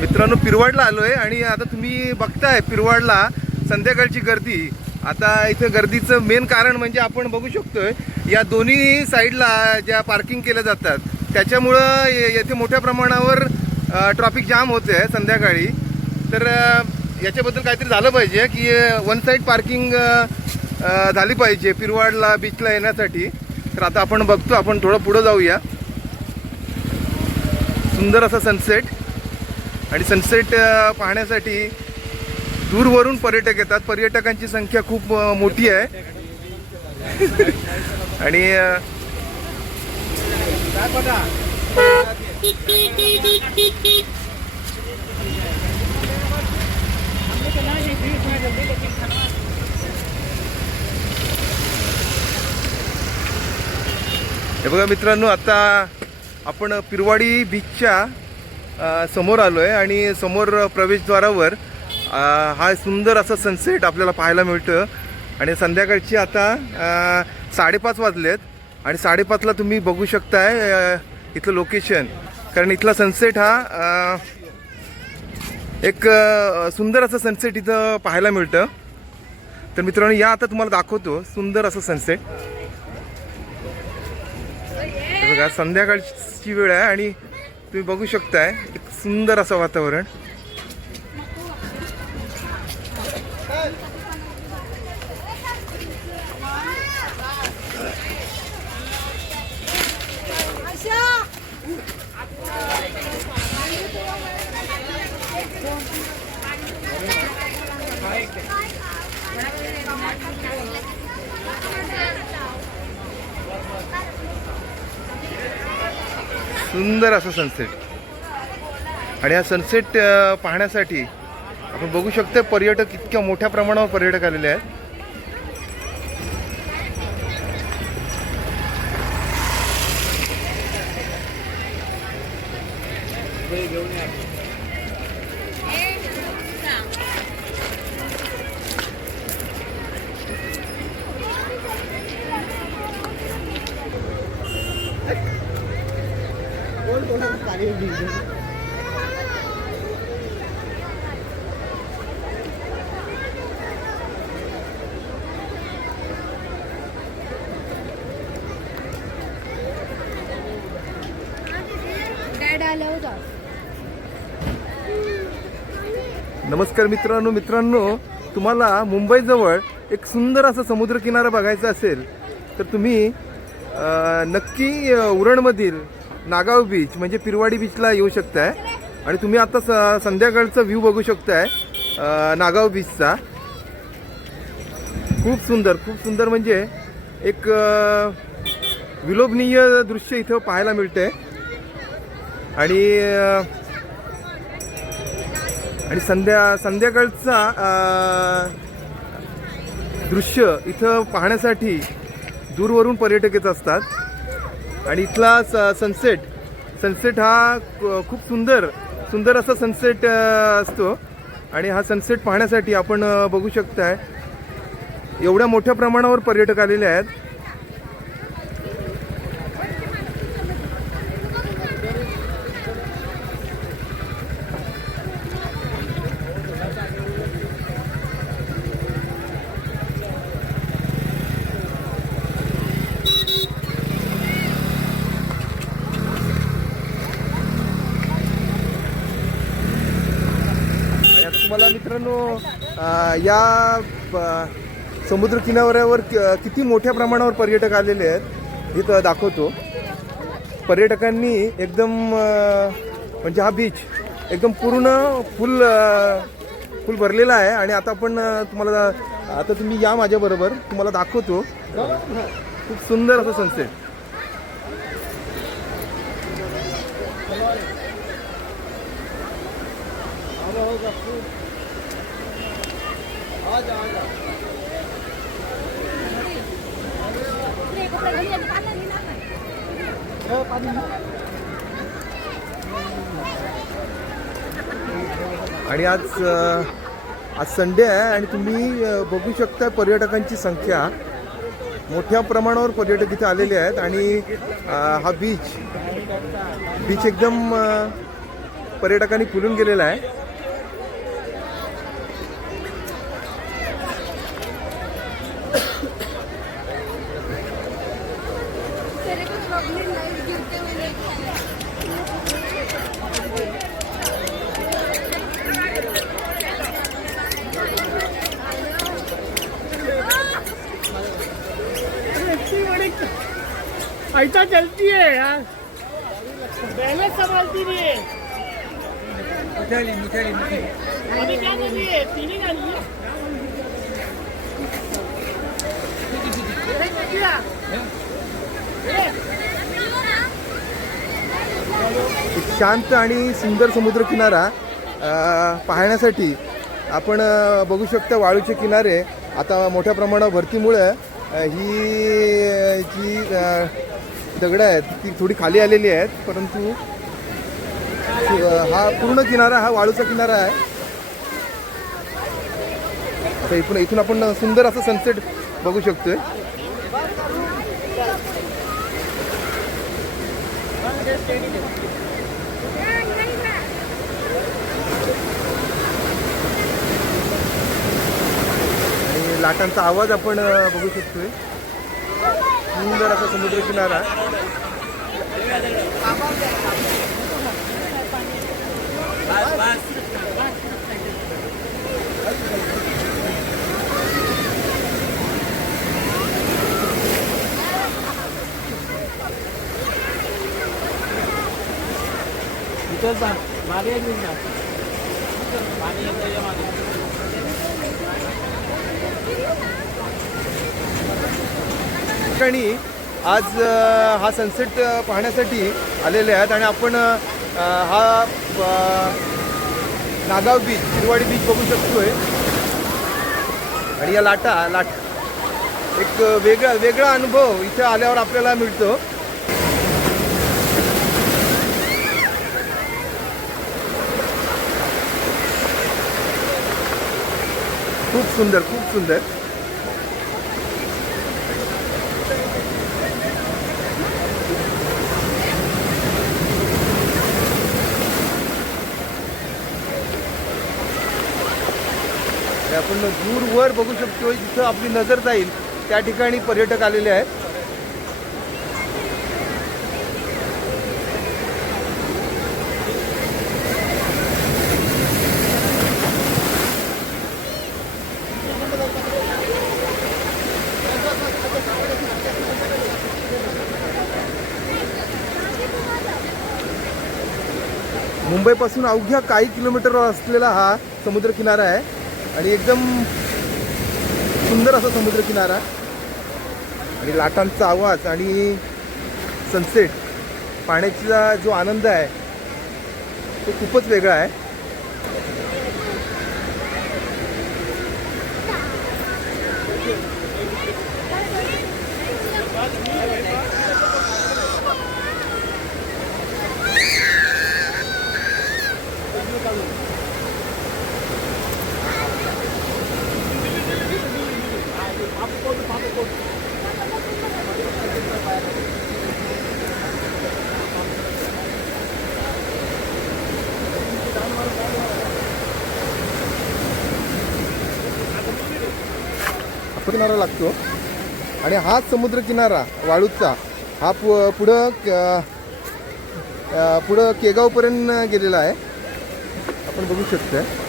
मित्रांनो पिरवाडला आलो आहे आणि आता तुम्ही बघताय पिरवाडला संध्याकाळची गर्दी. आता इथं गर्दीचं मेन कारण म्हणजे आपण बघू शकतोय या दोन्ही साईडला ज्या पार्किंग केल्या जातात त्याच्यामुळं ये- येथे मोठ्या प्रमाणावर ट्रॉफिक जाम होते आहे संध्याकाळी. तर याच्याबद्दल काहीतरी झालं पाहिजे की वन साईड पार्किंग झाली पाहिजे पिरवाडला बीचला येण्यासाठी. तर आता आपण बघतो आपण थोडं पुढं जाऊया. सुंदर असा सनसेट आणि सनसेट पाहण्यासाठी दूरवरून पर्यटक येतात. पर्यटकांची संख्या खूप मोठी आहे. आणि हे बघा मित्रांनो आता आपण पिरवाडी बीचच्या समोर आलो आहे आणि समोर प्रवेशद्वारावर हा सुंदर असा सनसेट आपल्याला पाहायला मिळतं आणि संध्याकाळची आता साडेपाच वाजलेत आणि साडेपाचला तुम्ही बघू शकताय इथलं लोकेशन कारण इथला सनसेट हा एक सुंदर असं सनसेट इथं पाहायला मिळतं. तर मित्रांनो या आता तुम्हाला दाखवतो सुंदर असं सनसेट बघा संध्याकाळची वेळ आहे आणि तुम्ही बघू शकताय एक सुंदर असं वातावरण. सुंदर असं सनसेट आणि हा सनसेट पाहण्यासाठी आपण बघू शकतो पर्यटक इतक्या मोठ्या प्रमाणावर पर्यटक आलेले आहेत. डॅड नमस्कार मित्रांनो मित्रांनो. तुम्हाला मुंबईजवळ एक सुंदर असा समुद्रकिनारा बघायचा असेल तर तुम्ही नक्की उरणमधील नागाव बीच म्हणजे पिरवाडी बीचला येऊ शकताय. आणि तुम्ही आता स संध्याकाळचा व्ह्यू बघू शकताय नागाव बीचचा खूप सुंदर खूप सुंदर म्हणजे एक विलोभनीय दृश्य इथं पाहायला मिळते आणि आणि संध्या संध्याकाळचा दृश्य इथं पाहण्यासाठी दूरवरून पर्यटक येत असतात. आणि इथला स सनसेट सनसेट हा खूप सुंदर सुंदर असा सनसेट असतो. आणि हा सनसेट पाहण्यासाठी आपण बघू शकताय. एवढ्या मोठ्या प्रमाणावर पर्यटक आलेले आहेत. तुम्हाला मित्रांनो या समुद्र किनाऱ्यावर किती मोठ्या प्रमाणावर पर्यटक आलेले आहेत हे दाखवतो. पर्यटकांनी एकदम म्हणजे हा बीच एकदम पूर्ण फुल फुल भरलेला आहे आणि आता आपण तुम्हाला आता तुम्ही या माझ्याबरोबर तुम्हाला दाखवतो. खूप सुंदर असं सनसेट आणि आज आज संडे आहे आणि तुम्ही बघू शकता पर्यटकांची संख्या. मोठ्या प्रमाणावर पर्यटक इथे आलेले आहेत आणि हा बीच बीच एकदम पर्यटकांनी फुलून गेलेला आहे. ऐसा चलती है यार। बैलेंस संभालती नहीं है। अभी क्या कर रही है? पीने का नहीं है। एक शांत आणि सुंदर समुद्रकिनारा पाहण्यासाठी आपण बघू शकता वाळूचे किनारे. आता मोठ्या प्रमाणावर भरतीमुळं ही जी दगडं आहेत ती थोडी खाली आलेली आहेत परंतु हा पूर्ण किनारा हा वाळूचा किनारा आहे. आता इथून इथून आपण सुंदर असं सनसेट बघू शकतोय. आहे लाटांचा आवाज आपण बघू शकतोय. सुंदर असा समुद्र किनारा. इथं जा. मागे घेऊन जा. मागे येतं, ये मागे. ठिकाणी आज हा सनसेट पाहण्यासाठी आलेले आहेत आणि आपण हा नागाव बीच शिरवाडी बीच बघू शकतोय. आणि या लाटा लाट एक वेगळा वेगळा अनुभव इथे आल्यावर आपल्याला मिळतो. खूप सुंदर खूप सुंदर. आपण दूरवर बघू शकतो जिथं आपली नजर जाईल. त्या ठिकाणी पर्यटक आलेले आहेत. मुंबईपासून अवघ्या काही किलोमीटरवर असलेला हा समुद्र किनारा आहे. आणि एकदम सुंदर असा समुद्र किनारा आणि लाटांचा आवाज आणि सनसेट पाण्याचा जो आनंद आहे तो खूपच वेगळा आहे. किनारा लागतो. आणि हा समुद्र किनारा वाळूचा हा पु पुढं क- पुढं केगावपर्यंत गेलेला आहे. आपण बघू शकतो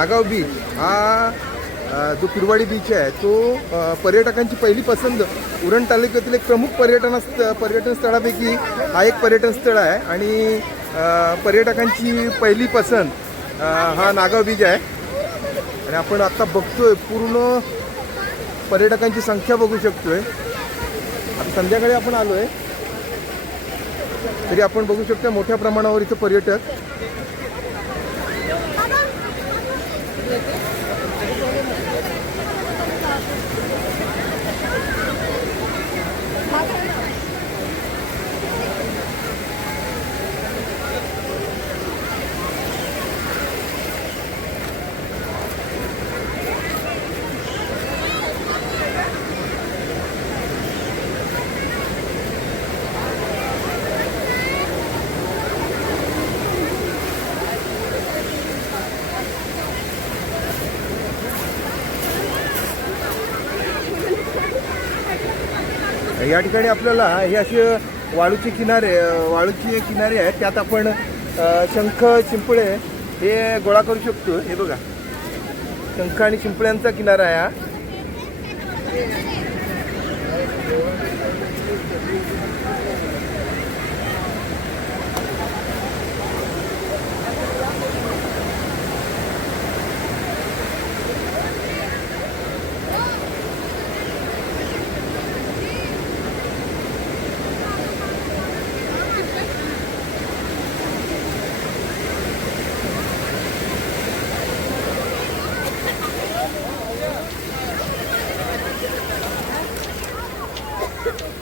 नागाव बीच हा जो पिरवाडी बीच आहे तो पर्यटकांची पहिली पसंत. उरण तालुक्यातील एक प्रमुख पर्यटन पर्यटन स्थळापैकी हा एक पर्यटन स्थळ आहे आणि पर्यटकांची पहिली पसंत हा नागाव बीच आहे. आणि आपण आत्ता बघतोय पूर्ण पर्यटकांची संख्या बघू शकतोय. आता संध्याकाळी आपण आलोय. तरी आपण बघू शकतो मोठ्या प्रमाणावर इथं पर्यटक. या ठिकाणी आपल्याला हे असे वाळूचे किनारे वाळूचे किनारे आहेत त्यात आपण शंख चिंपळे हे गोळा करू शकतो. हे बघा. शंख आणि चिंपळ्यांचा किनारा आहे हा.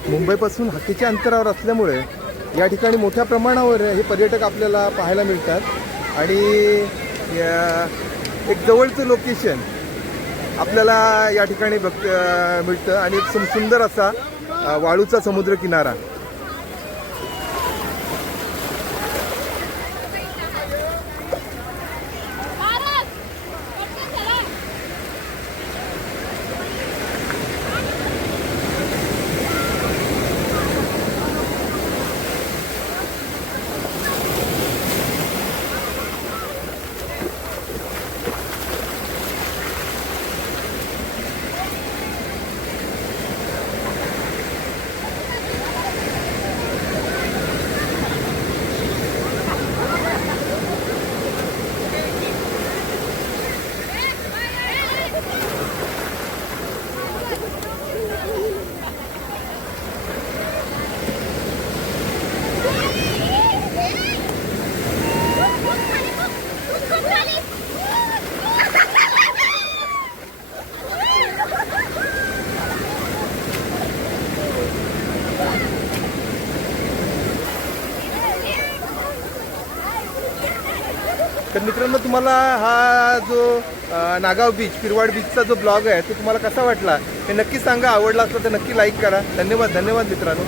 मुंबईपासून हत्तीच्या अंतरावर असल्यामुळे या ठिकाणी मोठ्या प्रमाणावर हे पर्यटक आपल्याला पाहायला मिळतात. आणि या- एक जवळचं लोकेशन आपल्याला या ठिकाणी बघ मिळतं. आणि एक सुंदर असा वाळूचा समुद्र तर मित्रांनो तुम्हाला हा जो नागाव बीच पिरवाड बीचचा जो ब्लॉग आहे तो तुम्हाला कसा वाटला? हे नक्की सांगा. आवडला असला तर नक्की लाईक करा. धन्यवाद धन्यवाद मित्रांनो.